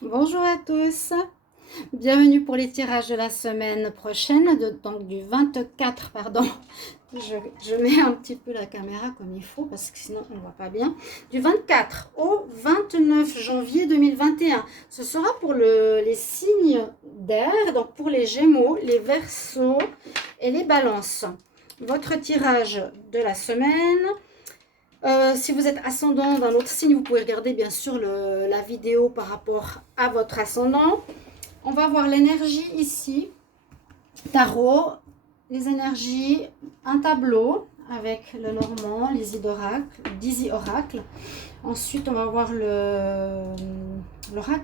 Bonjour à tous, bienvenue pour les tirages de la semaine prochaine, donc du 24, pardon, je mets un petit peu la caméra comme il faut parce que sinon on ne voit pas bien, du 24 au 29 janvier 2021. Ce sera pour les signes d'air, donc pour les Gémeaux, les Verseaux et les Balances. Votre tirage de la semaine. Si vous êtes ascendant d'un autre signe, vous pouvez regarder bien sûr la vidéo par rapport à votre ascendant. On va voir l'énergie ici, tarot, les énergies, un tableau avec le normand, l'Easy Oracle. Ensuite, on va voir l'oracle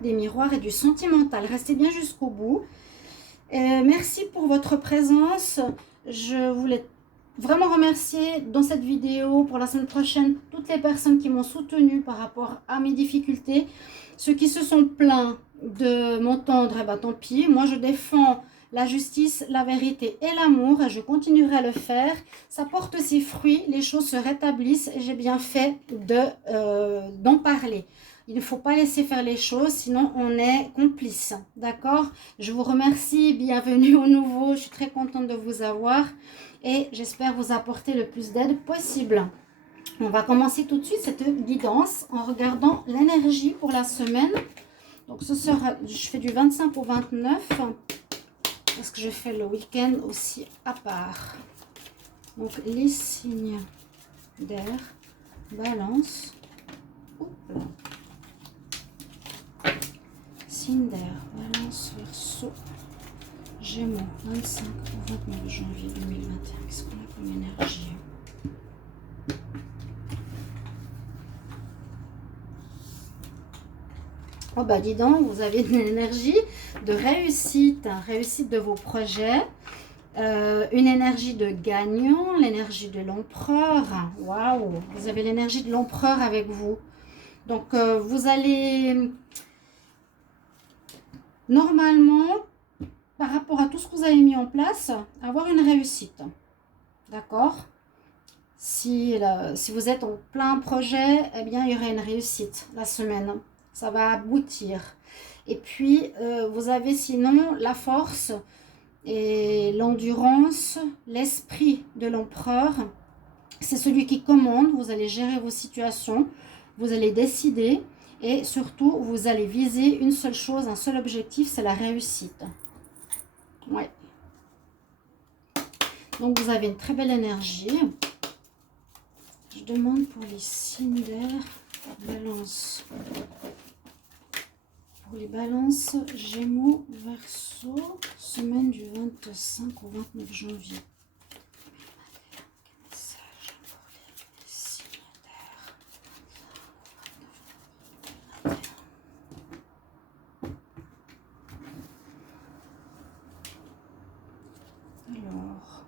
des miroirs et du sentimental. Restez bien jusqu'au bout. Merci pour votre présence. Je voulais vraiment remercier dans cette vidéo pour la semaine prochaine toutes les personnes qui m'ont soutenue par rapport à mes difficultés. Ceux qui se sont plaints de m'entendre, eh ben, tant pis. Moi, je défends la justice, la vérité et l'amour et je continuerai à le faire. Ça porte ses fruits, les choses se rétablissent et j'ai bien fait d'en parler. Il ne faut pas laisser faire les choses, sinon on est complice. D'accord? Je vous remercie, bienvenue au nouveau. Je suis très contente de vous avoir et j'espère vous apporter le plus d'aide possible. On va commencer tout de suite cette guidance en regardant l'énergie pour la semaine. Donc ce sera, je fais du 25 au 29 parce que je fais le week-end aussi à part. Donc les signes d'air, balance, signe d'air, balance, verseau, Gémeaux, 25 au 29 janvier 2021. Qu'est-ce qu'on a comme énergie? Oh bah dis donc, vous avez une énergie de réussite, réussite de vos projets, une énergie de gagnant, l'énergie de l'empereur. Waouh, vous avez l'énergie de l'empereur avec vous. Donc vous allez normalement, par rapport à tout ce que vous avez mis en place, avoir une réussite. D'accord? Si vous êtes en plein projet, eh bien, il y aura une réussite la semaine. Ça va aboutir. Et puis, vous avez sinon la force et l'endurance, l'esprit de l'empereur. C'est celui qui commande. Vous allez gérer vos situations. Vous allez décider. Et surtout, vous allez viser une seule chose, un seul objectif, c'est la réussite. Ouais. Donc, vous avez une très belle énergie. Je demande pour les signes d'air, balance. Pour les balances, Gémeaux, Verseau, semaine du 25 au 29 janvier. Message pour les signes d'air. Alors,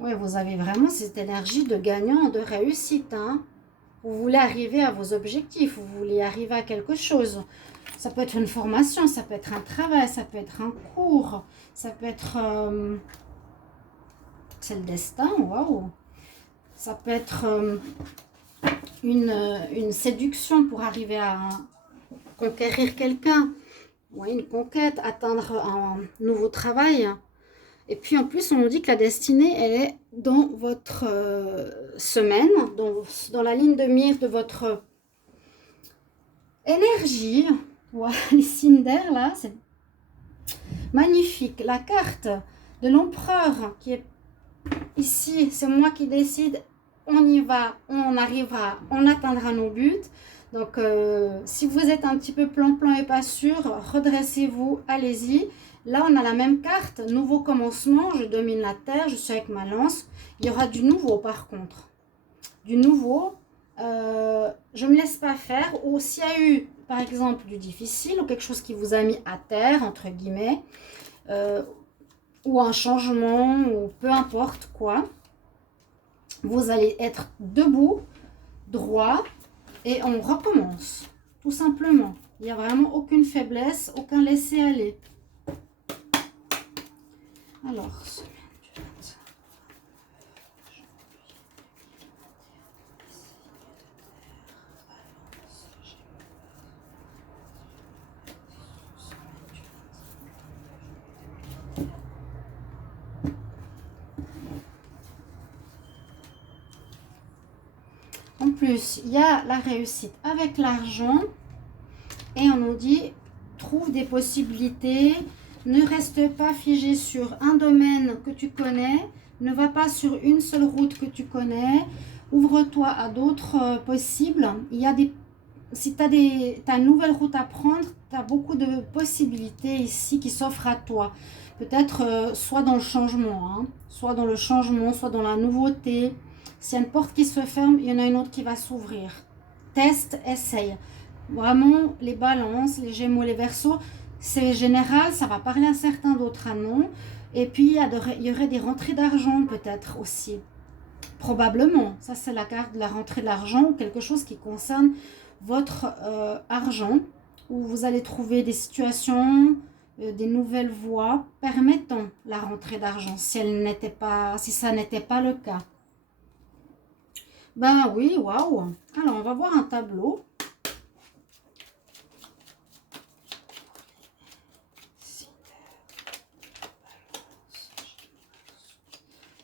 ouais, vous avez vraiment cette énergie de gagnant, de réussite, hein. Vous voulez arriver à vos objectifs, vous voulez arriver à quelque chose. Ça peut être une formation, ça peut être un travail, ça peut être un cours, ça peut être... c'est le destin, waouh. Ça peut être une séduction pour arriver à conquérir quelqu'un. Ouais, une conquête, atteindre un nouveau travail. Et puis en plus, on nous dit que la destinée, elle est dans votre semaine, dans la ligne de mire de votre énergie. Voilà, les signes d'air là, c'est magnifique. La carte de l'empereur qui est ici, c'est moi qui décide. On y va, on arrivera, on atteindra nos buts. Donc, si vous êtes un petit peu plan-plan et pas sûr, redressez-vous, allez-y. Là, on a la même carte, nouveau commencement, je domine la terre, je suis avec ma lance. Il y aura du nouveau par contre. Du nouveau, je ne me laisse pas faire. Ou s'il y a eu, par exemple, du difficile ou quelque chose qui vous a mis à terre, entre guillemets, ou un changement, ou peu importe quoi, vous allez être debout, droit, et on recommence, tout simplement. Il n'y a vraiment aucune faiblesse, aucun laisser-aller. Alors, plus, il y a la réussite avec l'argent. Et on nous dit, trouve des possibilités. Ne reste pas figé sur un domaine que tu connais. Ne va pas sur une seule route que tu connais. Ouvre-toi à d'autres possibles. Il y a des... Si tu as une nouvelle route à prendre, tu as beaucoup de possibilités ici qui s'offrent à toi. Peut-être soit dans le changement, hein, soit dans le changement, soit dans la nouveauté. S'il y a une porte qui se ferme, il y en a une autre qui va s'ouvrir. Teste, essaye. Vraiment, les balances, les gémeaux, les verseaux, c'est général, ça va parler à certains, d'autres à non. Et puis, il y aurait des rentrées d'argent peut-être aussi. Probablement. Ça, c'est la carte de la rentrée d'argent ou quelque chose qui concerne votre argent, où vous allez trouver des situations, des nouvelles voies permettant la rentrée d'argent, si ça n'était pas le cas. Ben oui, waouh. Alors, on va voir un tableau.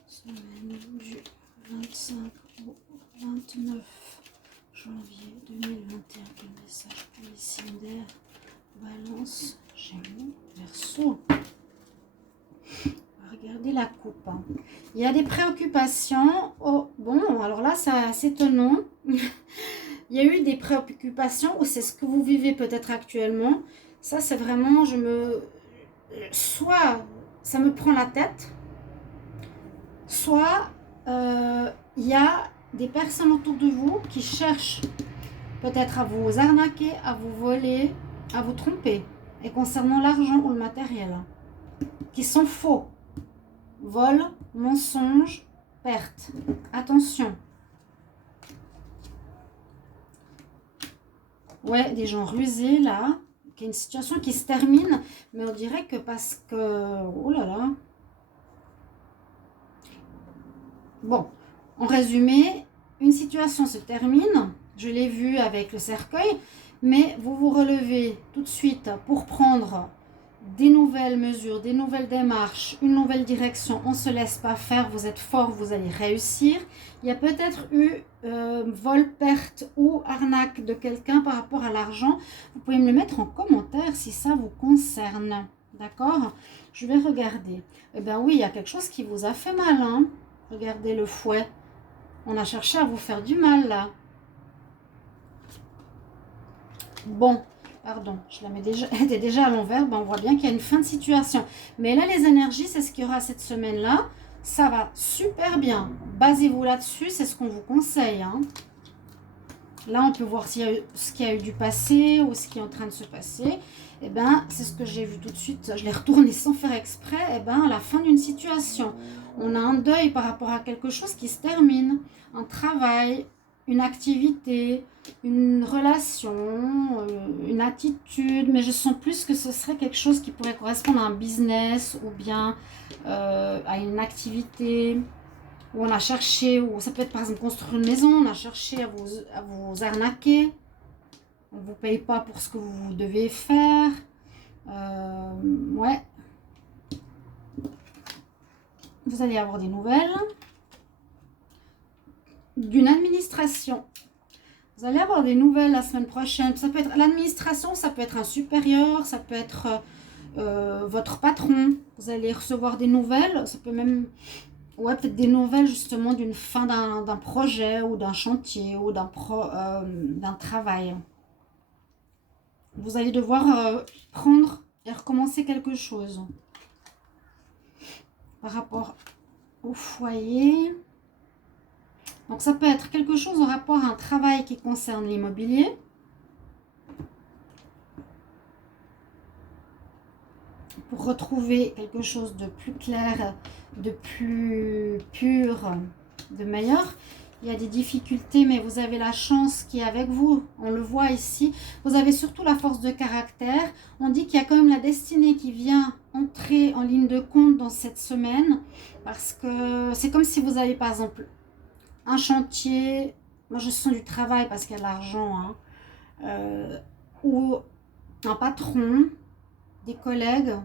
Semaine du 25 au 29 janvier 2021. Quel message pour les signes Balance, Gémeaux, Verseau. Regardez la coupe. Il y a des préoccupations. Oh, bon, alors là, c'est étonnant. Il y a eu des préoccupations, ou c'est ce que vous vivez peut-être actuellement. Ça, c'est vraiment, soit ça me prend la tête, soit il y a des personnes autour de vous qui cherchent peut-être à vous arnaquer, à vous voler, à vous tromper. Et concernant l'argent ou le matériel, qui sont faux. Vol, mensonge, perte. Attention. Ouais, des gens rusés là. Il y a une situation qui se termine, mais on dirait que parce que... Oh là là. Bon, en résumé, une situation se termine. Je l'ai vu avec le cercueil, mais vous vous relevez tout de suite pour prendre des nouvelles mesures, des nouvelles démarches, une nouvelle direction. On ne se laisse pas faire, vous êtes fort, vous allez réussir. Il y a peut-être eu vol, perte ou arnaque de quelqu'un par rapport à l'argent. Vous pouvez me le mettre en commentaire si ça vous concerne. D'accord? Je vais regarder. Eh bien oui, il y a quelque chose qui vous a fait mal. Hein? Regardez le fouet. On a cherché à vous faire du mal là. Bon. Pardon, je la mets déjà, elle était déjà à l'envers. Ben, on voit bien qu'il y a une fin de situation. Mais là, les énergies, c'est ce qu'il y aura cette semaine-là. Ça va super bien. Basez-vous là-dessus, c'est ce qu'on vous conseille. Hein. Là, on peut voir ce qu'il y a eu du passé ou ce qui est en train de se passer. Eh bien, c'est ce que j'ai vu tout de suite. Je l'ai retourné sans faire exprès. Eh bien, à la fin d'une situation, on a un deuil par rapport à quelque chose qui se termine. Un travail, une activité, une relation, une attitude, mais je sens plus que ce serait quelque chose qui pourrait correspondre à un business ou bien à une activité où on a cherché, ou ça peut être par exemple construire une maison, on a cherché à vous arnaquer, on ne vous paye pas pour ce que vous devez faire, ouais. Vous allez avoir des nouvelles d'une administration. Vous allez avoir des nouvelles la semaine prochaine. Ça peut être l'administration, ça peut être un supérieur, ça peut être votre patron. Vous allez recevoir des nouvelles. Ça peut même... Ouais, peut-être des nouvelles justement d'une fin d'un projet ou d'un chantier ou d'un travail. Vous allez devoir prendre et recommencer quelque chose. Par rapport au foyer... Donc, ça peut être quelque chose en rapport à un travail qui concerne l'immobilier. Pour retrouver quelque chose de plus clair, de plus pur, de meilleur. Il y a des difficultés, mais vous avez la chance qui est avec vous. On le voit ici. Vous avez surtout la force de caractère. On dit qu'il y a quand même la destinée qui vient entrer en ligne de compte dans cette semaine. Parce que c'est comme si vous avez, par exemple... un chantier, moi je sens du travail parce qu'il y a de l'argent, hein, ou un patron, des collègues,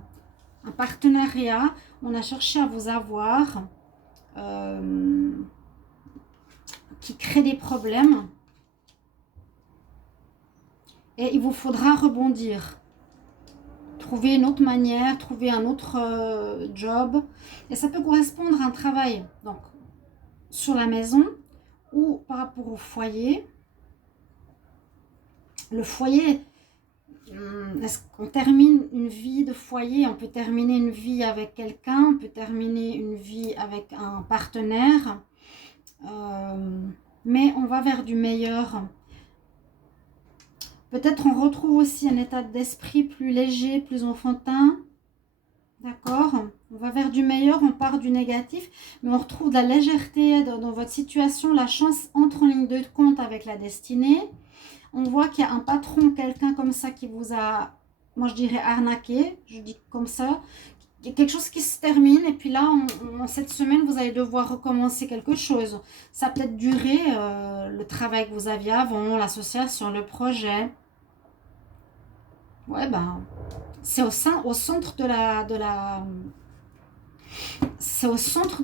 un partenariat, on a cherché à vous avoir, qui crée des problèmes, et il vous faudra rebondir. Trouver une autre manière, trouver un autre job. Et ça peut correspondre à un travail donc sur la maison ou par rapport au foyer. Le foyer, est-ce qu'on termine une vie de foyer? On peut terminer une vie avec quelqu'un, on peut terminer une vie avec un partenaire. Mais on va vers du meilleur. Peut-être on retrouve aussi un état d'esprit plus léger, plus enfantin. D'accord? On va vers du meilleur, on part du négatif, mais on retrouve de la légèreté dans votre situation. La chance entre en ligne de compte avec la destinée. On voit qu'il y a un patron, quelqu'un comme ça qui vous a, moi je dirais arnaqué, je dis comme ça. Il y a quelque chose qui se termine et puis là, en cette semaine, vous allez devoir recommencer quelque chose. Ça a peut-être duré le travail que vous aviez avant, l'association, le projet. Ouais, ben, c'est au centre c'est au centre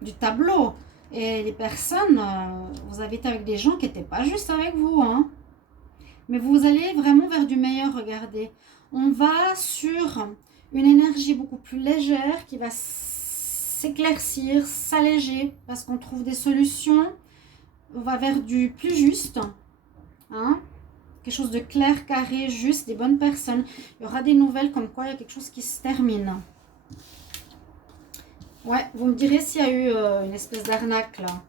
du tableau. Et les personnes, vous avez été avec des gens qui n'étaient pas juste avec vous, hein. Mais vous allez vraiment vers du meilleur, regardez. On va sur une énergie beaucoup plus légère qui va s'éclaircir, s'alléger, parce qu'on trouve des solutions. On va vers du plus juste, hein. Quelque chose de clair, carré, juste, des bonnes personnes. Il y aura des nouvelles comme quoi il y a quelque chose qui se termine. Ouais, vous me direz s'il y a eu une espèce d'arnaque là.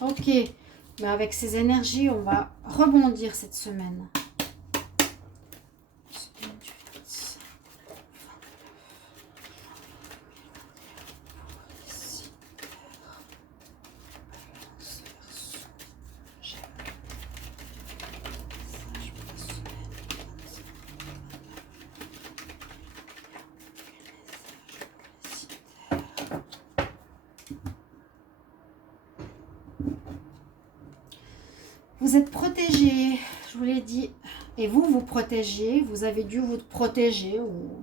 Ok, mais avec ces énergies, on va rebondir cette semaine. Vous êtes protégé, je vous l'ai dit. Et vous, vous protégez. Vous avez dû vous protéger. Ou...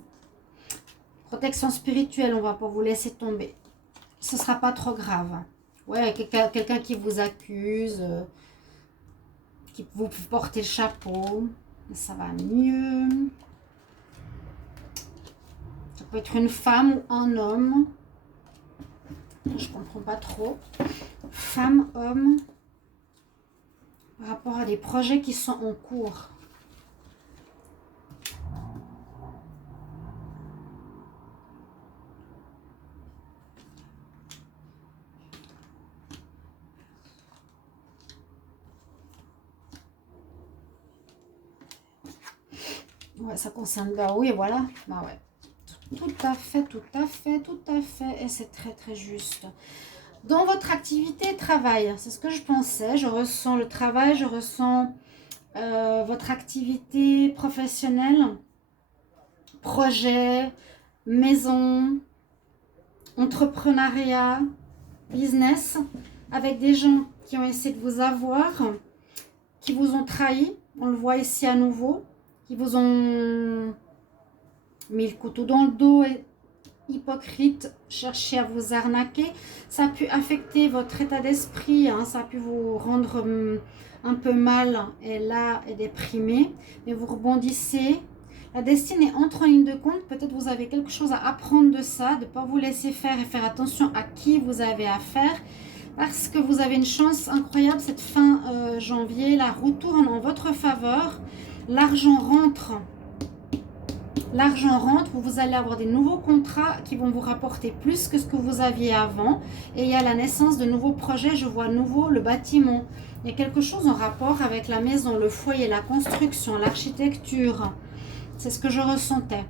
Protection spirituelle, on ne va pas vous laisser tomber. Ce ne sera pas trop grave. Ouais, quelqu'un qui vous accuse, qui vous porte le chapeau. Ça va mieux. Ça peut être une femme ou un homme. Je ne comprends pas trop. Femme, homme. Par rapport à des projets qui sont en cours. Ouais, ça concerne, bah oui, voilà. Bah ouais. Tout à fait, tout à fait, tout à fait. Et c'est très, très juste. Dans votre activité travail, c'est ce que je pensais. Je ressens le travail, je ressens votre activité professionnelle, projet, maison, entrepreneuriat, business, avec des gens qui ont essayé de vous avoir, qui vous ont trahi. On le voit ici à nouveau. Qui vous ont mis le couteau dans le dos et hypocrite, chercher à vous arnaquer. Ça a pu affecter votre état d'esprit, hein, ça a pu vous rendre un peu mal et là et déprimé, mais vous rebondissez. La destinée entre en ligne de compte, peut-être vous avez quelque chose à apprendre de ça, de ne pas vous laisser faire et faire attention à qui vous avez affaire, parce que vous avez une chance incroyable cette fin janvier, la roue tourne en votre faveur, l'argent rentre. L'argent rentre, vous allez avoir des nouveaux contrats qui vont vous rapporter plus que ce que vous aviez avant. Et il y a la naissance de nouveaux projets, je vois nouveau le bâtiment. Il y a quelque chose en rapport avec la maison, le foyer, la construction, l'architecture. C'est ce que je ressentais.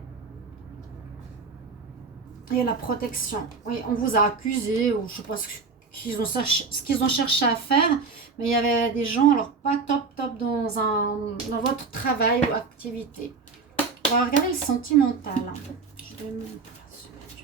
Et la protection. Oui, on vous a accusé, ou je ne sais pas ce qu'ils ont cherché à faire, mais il y avait des gens, alors pas top dans votre travail ou activité. On va regarder le sentimental. Je vais mettre celui du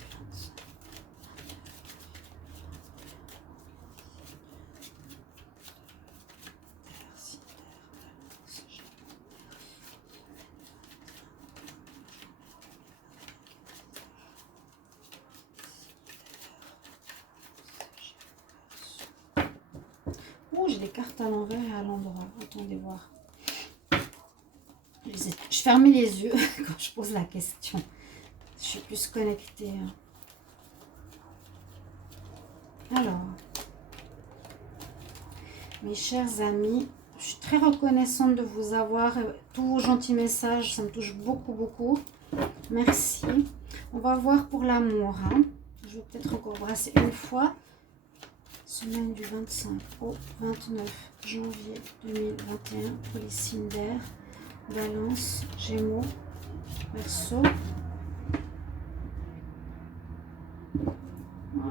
25. j'ai les cartes à l'envers et à l'endroit. Attendez voir. Je fermais les yeux quand je pose la question. Je suis plus connectée. Alors, mes chers amis, je suis très reconnaissante de vous avoir. Tous vos gentils messages, ça me touche beaucoup, beaucoup. Merci. On va voir pour l'amour. Hein. Je vais peut-être encore brasser une fois. Semaine du 25 au 29 janvier 2021 pour les signes d'air. Balance, Gémeaux, Verseau.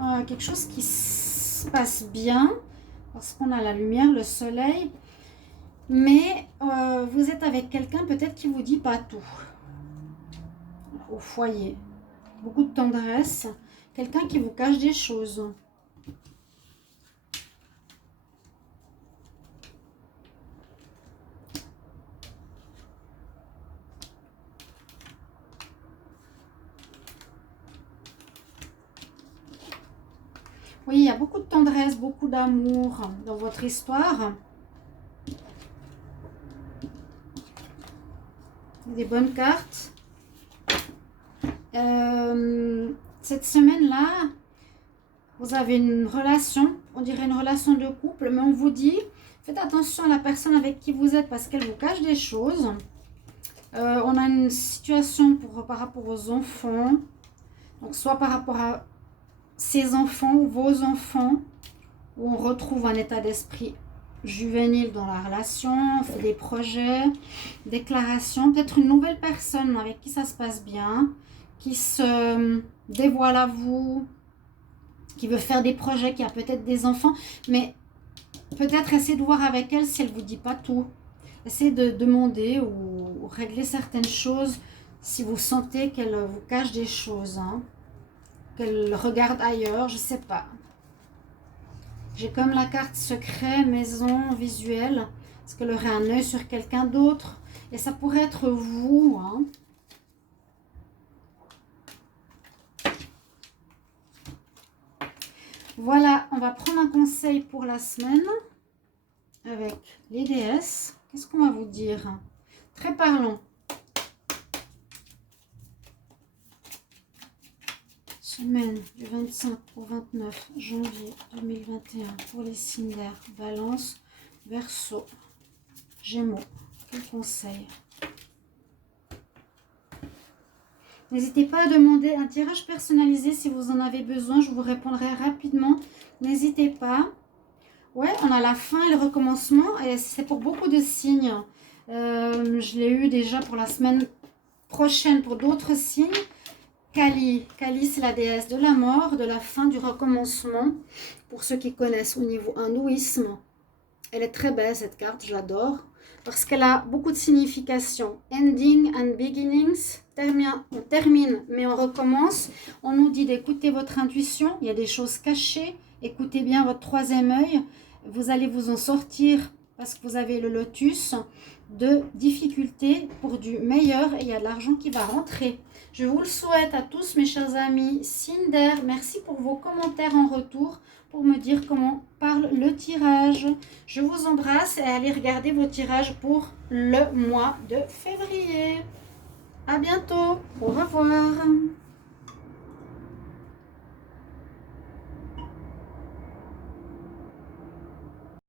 Ah, quelque chose qui se passe bien parce qu'on a la lumière, le soleil. Mais vous êtes avec quelqu'un peut-être qui vous dit pas tout. Au foyer. Beaucoup de tendresse. Quelqu'un qui vous cache des choses. Oui, il y a beaucoup de tendresse, beaucoup d'amour dans votre histoire. Des bonnes cartes. Cette semaine-là, vous avez une relation, on dirait une relation de couple, mais on vous dit, faites attention à la personne avec qui vous êtes parce qu'elle vous cache des choses. On a une situation par rapport aux enfants, donc soit par rapport à ses enfants ou vos enfants, où on retrouve un état d'esprit juvénile dans la relation, on fait des projets, déclarations, peut-être une nouvelle personne avec qui ça se passe bien, qui se dévoile à vous, qui veut faire des projets, qui a peut-être des enfants, mais peut-être essayez de voir avec elle si elle ne vous dit pas tout. Essayez de demander ou régler certaines choses si vous sentez qu'elle vous cache des choses, hein. Qu'elle regarde ailleurs, je sais pas. J'ai comme la carte secret, maison, visuel. Est-ce qu'elle aurait un œil sur quelqu'un d'autre? Et ça pourrait être vous, hein. Voilà, on va prendre un conseil pour la semaine avec les déesses. Qu'est-ce qu'on va vous dire? Très parlant. Semaine du 25 au 29 janvier 2021 pour les signes d'air, Balance, Verseau, Gémeaux. Quel conseil? N'hésitez pas à demander un tirage personnalisé si vous en avez besoin. Je vous répondrai rapidement. N'hésitez pas. Ouais, on a la fin et le recommencement. Et c'est pour beaucoup de signes. Je l'ai eu déjà pour la semaine prochaine pour d'autres signes. Kali, c'est la déesse de la mort, de la fin, du recommencement. Pour ceux qui connaissent au niveau hindouisme. Elle est très belle cette carte, je l'adore. Parce qu'elle a beaucoup de signification. Ending and beginnings. On termine, mais on recommence. On nous dit d'écouter votre intuition. Il y a des choses cachées. Écoutez bien votre troisième œil. Vous allez vous en sortir parce que vous avez le lotus de difficultés pour du meilleur. Et il y a de l'argent qui va rentrer. Je vous le souhaite à tous mes chers amis. Signes d'air, merci pour vos commentaires en retour pour me dire comment parle le tirage. Je vous embrasse et allez regarder vos tirages pour le mois de février. À bientôt. Au revoir.